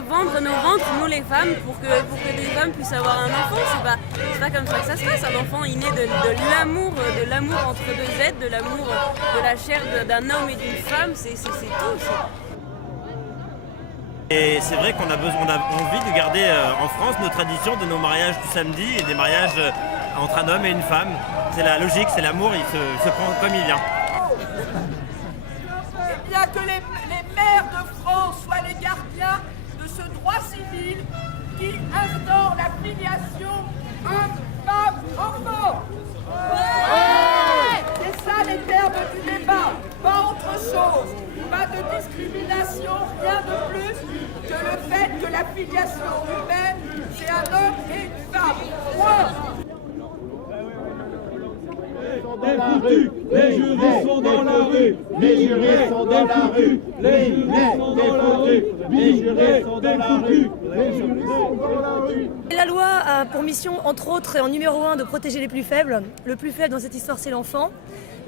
pas vendre nos ventres, nous les femmes, pour que des femmes puissent avoir un enfant. C'est pas comme ça que ça se passe. Un enfant, il naît de l'amour entre deux êtres, de l'amour de la chair d'un homme et d'une femme, c'est tout. Et c'est vrai qu'on a envie de garder en France nos traditions de nos mariages du samedi et des mariages entre un homme et une femme. C'est la logique, c'est l'amour, il se prend comme il vient. Eh bien que les maires de France soient les gardiens de ce droit civil qui instaure la filiation homme, femme, enfant. C'est ça les termes du débat, pas autre chose. Pas de discrimination, rien de plus que le fait que la filiation humaine, c'est un homme et une femme. Point. Les jurés sont dans la rue, les jurés sont dans la rue, les jurés sont dans la rue, les jurés sont dans la rue, les jurés sont dans la rue. La loi a pour mission, entre autres, et en numéro 1, de protéger les plus faibles. Le plus faible dans cette histoire, c'est l'enfant.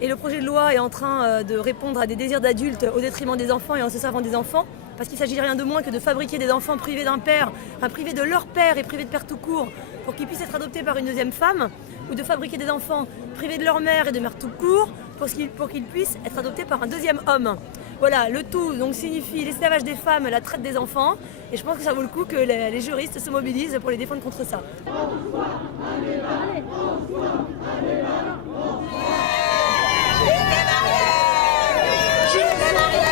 Et le projet de loi est en train de répondre à des désirs d'adultes au détriment des enfants et en se servant des enfants. Parce qu'il ne s'agit de rien de moins que de fabriquer des enfants privés d'un père, enfin privés de leur père et privés de père tout court, pour qu'ils puissent être adoptés par une deuxième femme, ou de fabriquer des enfants privés de leur mère et de mère tout court, pour qu'ils puissent être adoptés par un deuxième homme. Voilà, le tout donc signifie l'esclavage des femmes, la traite des enfants, et je pense que ça vaut le coup que les juristes se mobilisent pour les défendre contre ça. Jules Desmarais